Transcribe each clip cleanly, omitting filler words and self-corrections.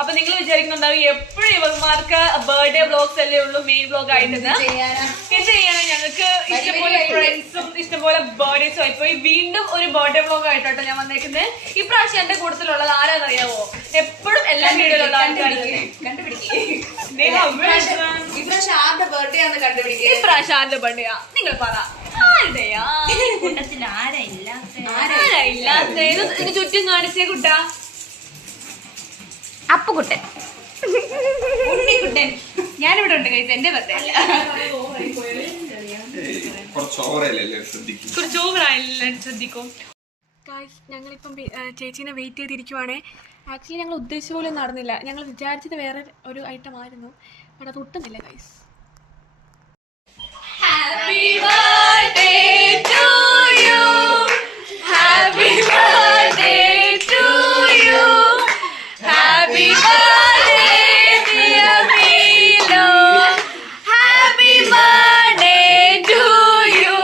അപ്പൊ നിങ്ങൾ വിചാരിക്കുന്നുണ്ടാവും എപ്പോഴും ഇവന്മാർക്ക് ബർത്ത്ഡേ വ്ലോഗ്സ് അല്ലേ ഉള്ളൂ മെയിൻ വ്ലോഗ് ആയിട്ട് ചെയ്യണം. ഞങ്ങൾക്ക് ഇഷ്ടംപോലെ ഫ്രണ്ട്സും ഇഷ്ടംപോലെ ബർത്ത്ഡേസും ആയിപ്പോയി. വീണ്ടും ഒരു ബർത്ത്ഡേ വ്ലോഗ് ആയിട്ടോട്ടോ ഞാൻ വന്നേക്കുന്നത്. ഇപ്രാവശ്യം എന്റെ കൂട്ടത്തിലുള്ളത് ആരാന്നറിയാവോ? എപ്പോഴും എല്ലാ വീഡിയോയിലുള്ള ആൾക്കാരും ഇപ്രാവശ്യം ആരുടെ ബർത്ത്ഡേ ആ നിങ്ങൾ പറ. ഇതിന് ചുറ്റും കാണിച്ചേ കുട്ടാ. അപ്പുകുട്ടൻ, ഉണ്ണിക്കുട്ടൻ. ഞാനിവിടെ ഉണ്ട് കഴിച്ച എന്റെ ബർത്ത്ഡേ അല്ല. കുറച്ച് ഓവറായില്ല, ശ്രദ്ധിക്കും. ഞങ്ങളിപ്പം ചേച്ചീനെ വെയിറ്റ് ചെയ്തിരിക്കുവാണേ. ആക്ച്വലി ഞങ്ങൾ ഉദ്ദേശിച്ച പോലെ നടന്നില്ല. ഞങ്ങൾ വിചാരിച്ചത് വേറെ ഒരു ഐറ്റം ആയിരുന്നു, ബട്ട് അത് ഒട്ടുന്നില്ല guys. Happy birthday to you, happy birthday to you, happy birthday dear Philo, happy birthday to you.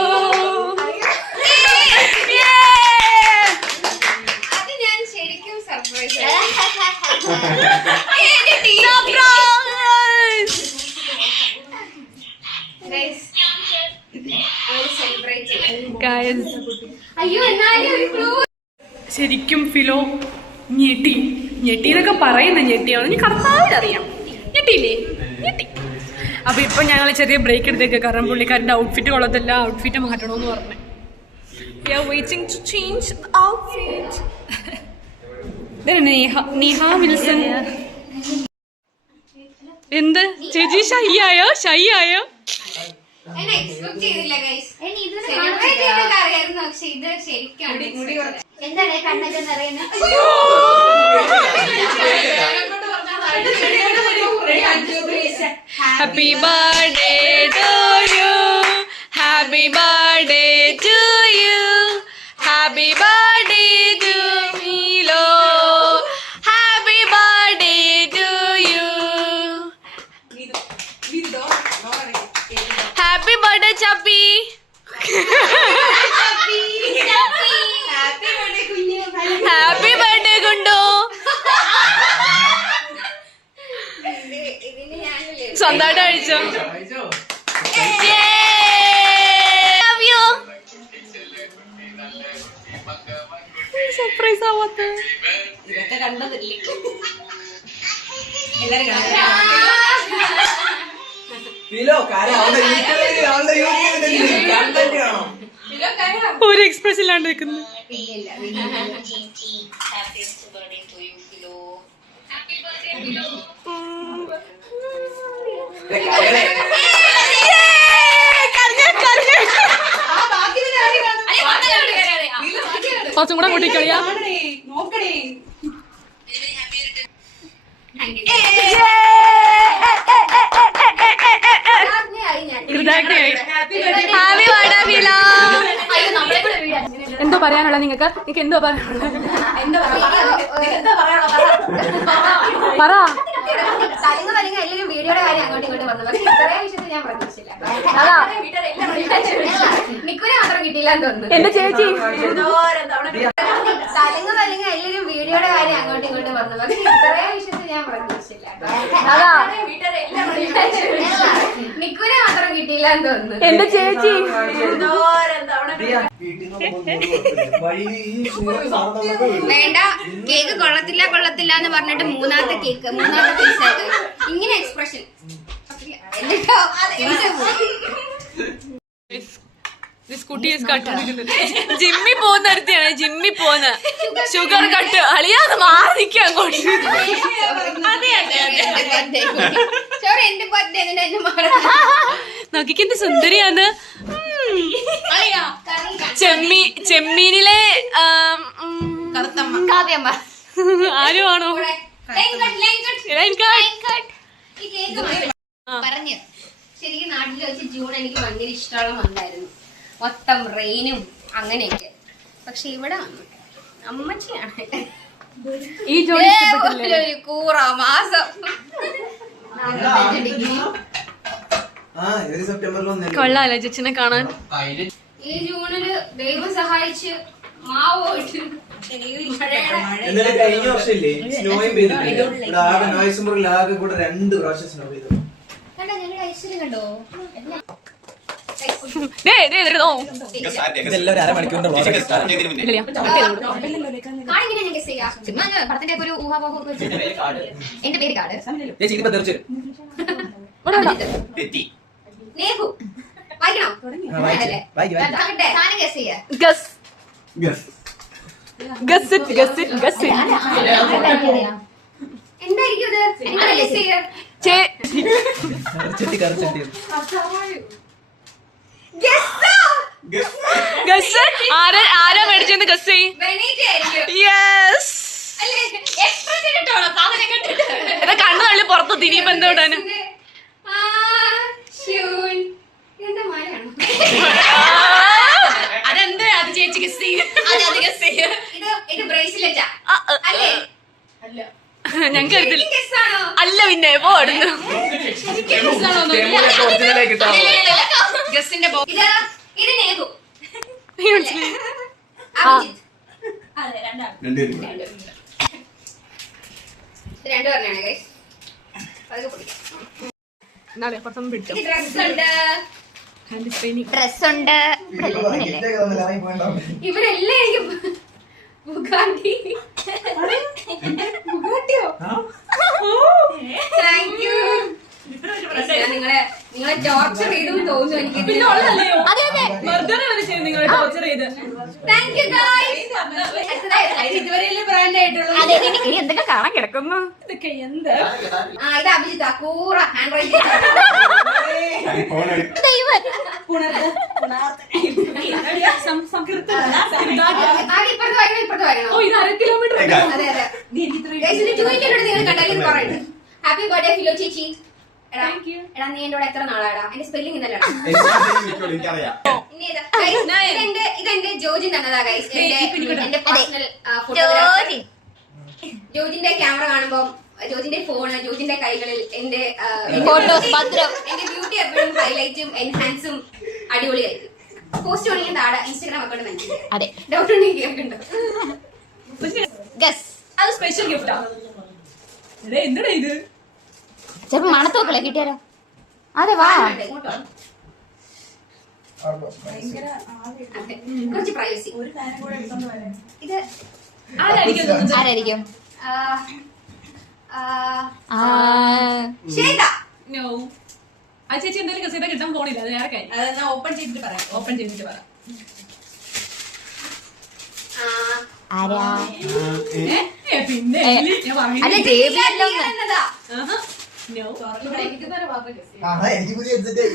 അത് ഞാൻ ശരിക്കും സർപ്രൈസ്. ശരിക്കും ഫിലോ ഞെട്ടി എന്നൊക്കെ പറയുന്ന ഞെട്ടിയാണെന്ന് കർത്താവിനറിയാം. ഞെട്ടിയില്ലേ? ഞെട്ടി. അപ്പൊ ഇപ്പൊ ഞങ്ങൾ ചെറിയ ബ്രേക്ക് എടുത്തേക്ക്, കാരണം പുള്ളിക്കാരന്റെ ഔട്ട്ഫിറ്റ് കൊള്ളത്തില്ല, ഔട്ട്ഫിറ്റ് മാറ്റണമെന്ന് പറഞ്ഞു. We are waiting to change the outfit. Niha Wilson. എന്ത് ചേച്ചി ഷൈ ആയോ? എക്സ്പെക്ട് ചെയ്തില്ല ഗൈസ്. അറിയായിരുന്നു, പക്ഷെ ഇത് ശരിക്കും എന്താണ് കണ്ണൊക്കെ നിറയുന്നത്. Happy birthday to you, happy birthday to you, happy birthday to Milo, happy birthday to you, happy birthday ചപ്പി, ഹാപ്പി ബർത്ത്ഡേ കുണ്ടോ. സ്വന്തമായിട്ട് കഴിച്ചോ? സർപ്രൈസ് ആവാത്ത ഇതൊക്കെ കണ്ടതില്ലേ? ഒരു എക്സ്പ്രഷൻ ഇല്ലാണ്ട് നിൽക്കുന്നു. കുറച്ചും കൂടെ കൂട്ടിക്കളിയാ. എന്തോ പറയാനുള്ള നിങ്ങൾക്ക് എന്തോ പറയാനുള്ള പറ. എല്ലാവരും വീഡിയോയുടെ കാര്യം അങ്ങോട്ടും ഇങ്ങോട്ടും വന്നു, പക്ഷെ ഇത്രയും വിഷയത്തിൽ ഞാൻ പ്രതീക്ഷിച്ചില്ല. നിക്കുനെ മാത്രം കിട്ടിയില്ലാന്ന് തോന്നുന്നു. എന്റെ ചേച്ചി തലങ്ങ് എല്ലാവരും വീഡിയോയുടെ കാര്യം അങ്ങോട്ടും ഇങ്ങോട്ടും വന്നു, പക്ഷെ ഇത്രയും വിഷയത്തിൽ ഞാൻ പ്രതീക്ഷിച്ചില്ല. നിക്കുനെ മാത്രം കിട്ടിയില്ലാന്ന് തോന്നുന്നു. എന്റെ ചേച്ചി വേണ്ട, കേക്ക് കൊള്ളത്തില്ല എന്ന് പറഞ്ഞിട്ട് മൂന്നാമത്തെ പീസായത് ഇങ്ങനെ എക്സ്പ്രഷൻ. ജിമ്മി പോകുന്നിടത്താണ്, ജിമ്മി പോന്ന് ഷുഗർ കട്ട് അളിയാതെ മാറി നിൽക്കാൻ അങ്ങോട്ട്. നോക്കിക്കെന്ത് സുന്ദരിയാണ്. ചെമ്മീനിലെ കാവ്യമ്മ ആരും ആണോ? പറഞ്ഞു ശരിക്കും നാട്ടിൽ വെച്ച് ജൂൺ എനിക്ക് ഭയങ്കര ഇഷ്ടമുള്ള മന്തായിരുന്നു. മൊത്തം റെയിനും അങ്ങനെയൊക്കെ. പക്ഷെ ഇവിടെ അമ്മച്ചിയാണ് ഈ ജോലി ഒരു കൂറ മാസം. കൊള്ളാലോ ചേച്ചിനെ കാണാൻ. ഈ ജൂണില് ദൈവം സഹായിച്ച് മാവോ ഇട്ട് എന്നാലും കഴിഞ്ഞ വർഷം ഇല്ലേ സ്നോയും പെയ്തിട്ടില്ല. ഇവിടെ ആകെ നോയ്സ് മുറിയിൽ ആകെ കൂടെ 2 പ്രാവശ്യം സ്നോ പെയ്തു. കണ്ടോ ഞങ്ങളുടെ ഐശ്വര്യം കണ്ടോ ഇതെല്ലാം അരമണിക്കൂറിന്റെ കാണെങ്ങനെ ഞാൻ ഗസ് ചെയ്യാം ചുമ്മാ പടത്തിന്റെ ഒരു ഊഹാപോഹം വെച്ചിട്ട് എന്റെ പേര് കാട് നേഹു വായിക്കണോ താനും ഗസ് ചെയ്യാ എന്തായിരിക്കും ഇത് എങ്ങനെ ഗസ് ചെയ്യാ ആരാ മേടിച്ചെന്ന് ഗസ് ചെയ്യ്. യെസ് എന്റെ കണ്ണു തള്ളി പുറത്ത് തിരിയുമ്പോ എന്താ ഇടാന്? അതെന്താ അത് ചേച്ചി ഗസ് ചെയ്യ. ഇത് ബ്രേസ്ലെറ്റാ അല്ലേ? ഞങ്ങൾക്ക് അല്ല പിന്നെ പോടുന്നു ഗസ്റ്റിന്റെ ഇത് നേഹു രണ്ടു പറഞ്ഞാണ് ഗൈസ്. ഡ്രസ്സുണ്ട് ഇവരെല്ലാം എനിക്ക് ബുഗാട്ടി താങ്ക് യു. നിങ്ങളെ ടോർച്ചർ ചെയ്തു തോന്നുന്നു എനിക്ക്. Thank you guys. എന്തൊക്കെ കാണാൻ കിടക്കുന്നു. ഇത് അഭിജിത്ത് കൂറ ഹാൻഡ് റൈറ്റിംഗ്. ഇപ്പുറത്ത് വായിക്കണോ? അതെ അതെ. നിങ്ങൾ കണ്ടാലും കുറയുണ്ട്. ഹാപ്പി ബർത്ത്ഡേ ഫിലോ ചേച്ചി. എടാ നീ എന്റെ എത്ര നാളാടാ? എന്റെ സ്പെല്ലിംഗ് ഇതല്ലേ? ഇതെന്റെ ജോജി തന്നതാ ഗൈസ്. എന്റെ പേഴ്സണൽ ഫോട്ടോഗ്രാഫി. ജോജിന്റെ ക്യാമറ കാണുമ്പോ ജോജിന്റെ ഫോണ് ജോജിന്റെ കൈകളിൽ എന്റെ ബ്യൂട്ടി എപ്പോഴും ഹൈലൈറ്റും എൻഹാൻസും അടിപൊളിയായിരിക്കും. പോസ്റ്റ് വേണമെങ്കിൽ താഴെ ഇൻസ്റ്റാഗ്രാം അക്കൗണ്ട് മനസ്സിലായി. ഡൗട്ട് ഉണ്ടെങ്കിൽ കേൾക്കുന്നുണ്ടോ? അത് സ്പെഷ്യൽ ഗിഫ്റ്റാ. എന്താ ഇത്? ചിലപ്പോ മണത്തോക്കളെ കിട്ടിയാലോ? അതെ വാ. കുറച്ച് പ്രൈവസി. ഇത് ആരായിരിക്കും? ശ്വേത. നോ ആ ചേച്ചി എന്തായാലും കസേര കിട്ടാൻ പോണില്ല. അത് വേറെ കാര്യം. ഓപ്പൺ ചെയ്തിട്ട് പറയാം. ആരാ? പിന്നെ അല്ല ദേവി എന്നതാ? എനിക്ക് പുതിയ headset ആയി.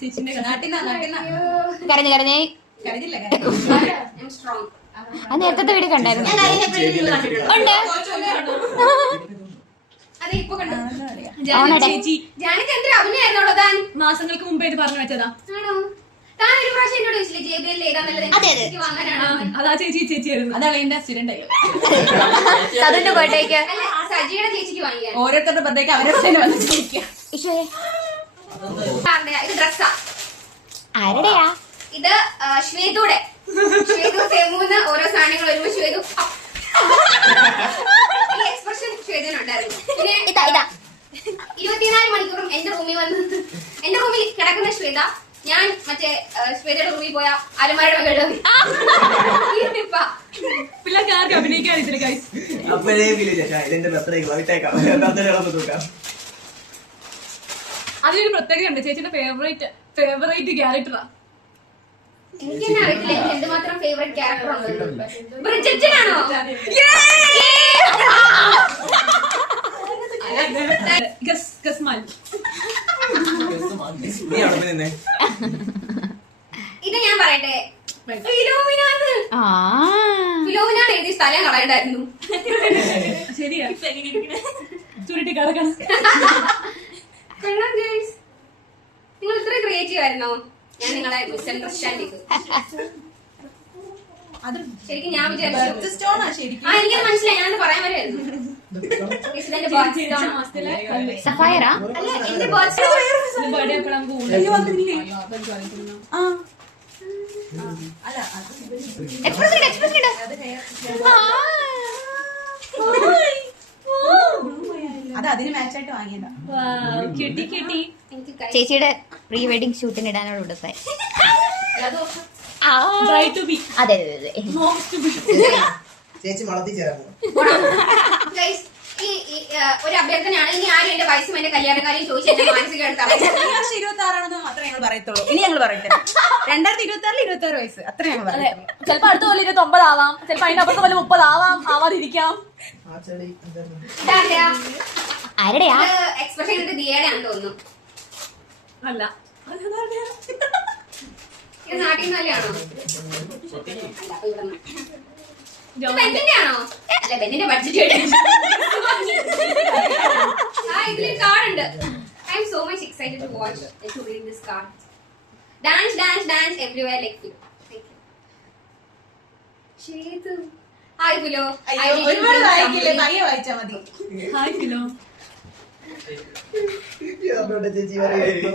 ചേച്ചിന്റെ കരഞ്ഞേ അത് നേരത്തെ വീട് കണ്ടായിരുന്നു. ചേച്ചി അഭിനയായിരുന്നോളൂ താൻ. മാസങ്ങൾക്ക് മുമ്പേ ഇത് പറഞ്ഞു വെച്ചതാ. താൻ ഒരു പ്രാവശ്യം എന്നോട് ചോദിച്ചില്ലേ JBL ഏതാ നല്ലത് വാങ്ങാനാണ്? അതാ ചേച്ചിയായിരുന്നു. അതാണ് എന്റെ ആക്സിഡന്റ് ആയി. അതിന്റെ കോട്ടയ്ക്ക് അല്ല സജിയുടെ ചേച്ചിക്ക് വാങ്ങിയാ. ഓരോരുത്തരുടെ ബർത്ത്ഡേക്ക് അവരുടെ വന്ന് ചോദിക്കാം. ഇത് ഡ്രസ്സാ. ആരുടെയാ? ഇത് ശ്വേതുടെ. ശ്വേതു ഫെമൂന്ന് ഓരോ സാധനങ്ങൾ വരുമ്പോ ശ്വേതു ഈ എക്സ്പ്രഷൻ ശ്വേതനുണ്ടായിരുന്നു. പിന്നെ 24 മണിക്കൂറും എന്റെ റൂമിൽ കിടക്കുന്ന ശ്വേത. ഞാൻ മറ്റേ ശ്വേതയുടെ റൂമിൽ പോയ അലമാരയുടെ മകളുടെ പിള്ളേർക്ക് ആർക്കും അഭിനയിക്കാൻ അറിയത്തില്ല ഗൈസ്. അപ്പോഴേ ഇതെന്റെ ബർത്ത്ഡേക്ക് വിട്ടേക്കാം. തൂക്കാം. അതിനൊരു പ്രത്യേകത ഉണ്ട്. ചേച്ചിയുടെ ഫേവറേറ്റ് ക്യാരക്ടറാ. എനിക്ക് തന്നെ അറിയത്തില്ല എനിക്ക് എന്തുമാത്രം ഫേവറേറ്റ് ക്യാരക്ടർ ആണോ. ബ്രിഡ്ജറ്റാണോ? ഇത് ഞാൻ പറയട്ടെ. ഫിലോമിനാണ് എഴുതി സ്ഥലം കളയണ്ടായിരുന്നു. ശരിയാ ചുരുട്ടി കളക്കണം. നിങ്ങൾ ഇത്ര ക്രിയേറ്റീവ് ആയിരുന്നോ? ഞാൻ നിങ്ങളെ മിസ്അണ്ടർസ്റ്റാൻഡ് ചെയ്തു. ശരിക്കും ഞാൻ വിചാരിച്ചു സ്റ്റോണാ ശരിക്കും. എനിക്കത് മനസ്സിലായി, ഞാനത് പറയാൻ വരുമായിരുന്നു. ഇതെന്റെ birthday stone. സഫയറാ അല്ല, എന്റെ birthday ബർത്ത്ഡേ എപ്പോഴാ നമുക്ക് അയ്യോ, വന്നില്ലേ? ആ. അല്ല, എക്സ്പ്രസ് ഇട്, എക്സ്പ്രസ് ഇട്. അത് അതിന് മാച്ചായിട്ട് വാങ്ങിയതാ. കിട്ടി കിട്ടി. എനിക്ക് കൈ- ചേച്ചിയുടെ പ്രീ വെഡിങ് ഷൂട്ടിന് ഇടാനുള്ള ഉടുപ്പായി. Bright to B. അതെ അതെ അതെ. ചേച്ചി വളർത്തി ചേർന്നു. Guys, ഒരു അഭ്യർത്ഥനയാണ്. ഇനി ആരും എന്റെ വയസ്സും എന്റെ കല്യാണക്കാരെയും ചോദിച്ചു എന്നെ മാനസികമായിട്ട് തടയും. ഈ വർഷം 26 മാത്രമേ ഞങ്ങൾ പറയത്തുള്ളൂ. ഇനി ഞങ്ങൾ പറയട്ടെ 2026 26 വയസ്സ് അത്ര ഞങ്ങൾ പറയത്തുള്ളൂ. ചിലപ്പോ അടുത്ത കൊല്ലം 29 ആവാം, ചിലപ്പോ അതിന്റെ അപ്പുറത്തെ കൊല്ലം 30 ആവാം, ആവാതിരിക്കാം. ആ ചെടി എന്തായിരുന്നു? ഇതാരുടെയാ? ആരുടെയാ? ഇത് എക്സ്പ്രഷൻ ഇട്ട് ദിയയുടെ ആണെന്ന് തോന്നുന്നു. അല്ല ഇത് നാട്ടിൽ നിന്ന് തന്നെയാണോ? ബെന്നിന്റെ ആണോ? അല്ല, ബെന്നിന്റെ ബഡ്ജറ്റ് ഇതിലൊരു കാർഡ് ഉണ്ട്. I'm so much excited to watch to read this card. Dance dance dance everywhere like Philo. Thank you. ഷേതു. Hi Philo. അയ്യോ, ഒരുപാട് വായിക്കില്ലേ, പയ്യെ വായിച്ചാ മതി. Hi Philo. അവരോട് ചേച്ചി പറയുന്നു.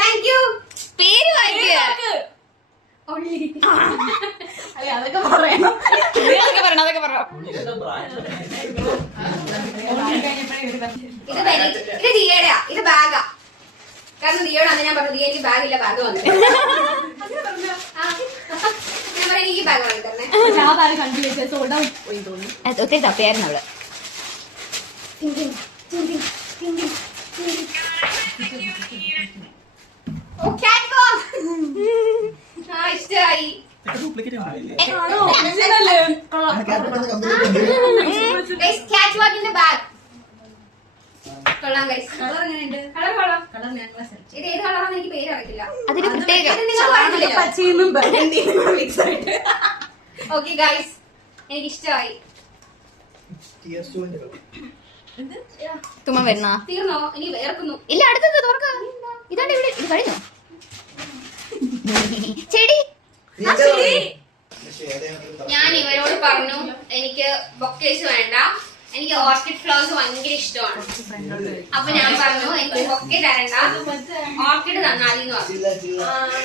Thank you. പേര് വായിക്കുക. ഓൺലി അല്ലെ, അതൊക്കെ പറയണം. അതൊക്കെ പറയണം, അതൊക്കെ പറയണം. ഇത് ഇത് ദിയയുടെയാ. ഇത് ബാഗാ. കാരണം ദിയയോട് അന്ന് ഞാൻ പറഞ്ഞു, ദിയ എനിക്ക് ബാഗ് ഇല്ല, ബാഗ് വന്നു. ഞാൻ പറയാം, എനിക്ക് ബാഗ് വാങ്ങി തന്നെ. ആ ബാഗ് കണ്ടില്ലേ, സോൾഡ് ഔട്ട് പോയി തോന്നുന്നു. ഒത്തിരി തപ്പിയായിരുന്നു അവള്. ഓ, cat walk. ആ, ഇഷ്ടായി. Guys, cat walk in the bag. കൊള്ളാം guys. കളർ എങ്ങനെയുണ്ട്? കളർ കൊള്ളാം. കളർ ഞങ്ങളെ സെലക്ട് ഇത് ഏത് കളറാണെന്ന് എനിക്ക് പേര് അറിയില്ല. അതിന് പ്രത്യേക ഇത് നിങ്ങൾ പറഞ്ഞില്ലല്ലോ. പച്ചയും ബർഗണ്ടിയും മിക്സ് ആയിട്ട്. ഓക്കെ ഗൈസ്, എനിക്ക് ഇഷ്ടമായി. Tears to end. തുമ്മ വരുന്ന. തീർന്നോ? ഇനി വേർക്കുന്നു. ഇല്ല, അടുത്തത് തുറക്ക. ഇതാണ്ട് ഇവിടെ. ഇത് കഴിഞ്ഞോ? ചെടി. ഞാൻ ഇവരോട് പറഞ്ഞു എനിക്ക് ബൊക്കേസ് വേണ്ട, എനിക്ക് ഓർക്കിഡ് ഫ്ലവേഴ്സ് ഭയങ്കര ഇഷ്ടമാണ്. അപ്പൊ ഞാൻ പറഞ്ഞു എനിക്ക് ബൊക്കെ തരണ്ട, ഓർക്കിഡ് തന്നാലിന്ന് പറഞ്ഞു.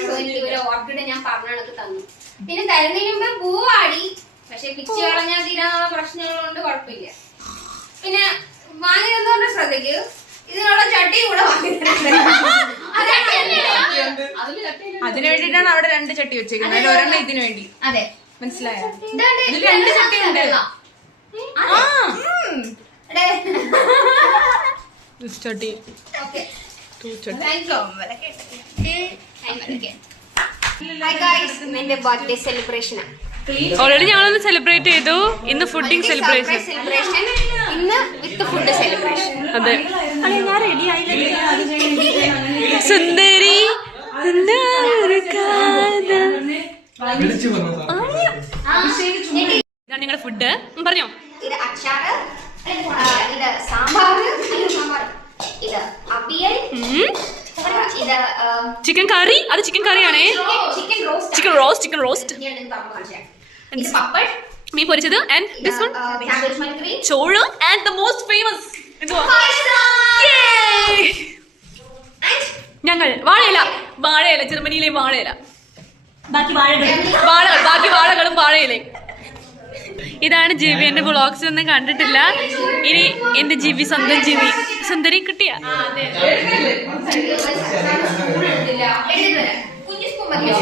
So, എനിക്ക് ഇവര് ഓർക്കിഡ് ഞാൻ പറഞ്ഞ കണക്ക് തന്നു. പിന്നെ തരുന്നതിന് മുമ്പ് പൂവാടി, പക്ഷെ പിച്ച് കളഞ്ഞാൽ തീരാനുള്ള പ്രശ്നങ്ങളുണ്ട്, കുഴപ്പമില്ല. പിന്നെ വാങ്ങി തന്നോണ്ട് ശ്രദ്ധിക്ക്, ഇതിനുള്ള ചട്ടി കൂടെ വാങ്ങി അതിനു വേണ്ടിട്ടാണ് അവിടെ 2 ചട്ടി വെച്ചേക്കുന്നത്. അതിൽ ഒരെണ്ണം ഇതിനു വേണ്ടി. അതെ, മനസ്സിലായോ? ഇതിൽ 2 ചട്ടി ഉണ്ട്. ചട്ടി എന്റെ ബർത്ത്ഡേ സെലിബ്രേഷൻ ഓൾറെഡി ഞങ്ങളൊന്ന് സെലിബ്രേറ്റ് ചെയ്തു. ഇന്ന് ഫുഡിങ് സെലിബ്രേഷൻ. സെലിബ്രേഷൻ ഇന്ന് വിത്ത് ഫുഡ് സെലിബ്രേഷൻ. അതെ, സുന്ദരി വിളിച്ചു പറഞ്ഞു. ഇതാണ് നിങ്ങളുടെ ഫുഡ്. പറഞ്ഞോ. ഇത് അച്ചാറ്, ഇത് സാമ്പാറ്, ഇത് അവിയൽ, ഇത് ചിക്കൻ കറി. അത് ചിക്കൻ കറിയാണേ. Chicken roast, chicken roast, chicken roast. ഇത് പപ്പട്, മീൻ പൊരിച്ചത്. ആൻഡ് ദിസ് വൺ ക്യാബേജ് മലക്കറി, ചോറ്. ആൻഡ് ദ മോസ്റ്റ് ഫേമസ് ഞങ്ങൾ വാഴയില. വാഴയില, ജർമ്മനിയിലെ വാഴയില. ബാക്കി വാഴകളും വാഴയിലയും. ഇതാണ് ജിവി. എന്റെ വ്ളോഗ്സ് ഒന്നും കണ്ടിട്ടില്ല. ഇനി എന്റെ ജിവി, സ്വന്തം ജിവി. സുന്ദരി കിട്ടിയ കുഞ്ഞു സ്പൂൺ മതിയോ?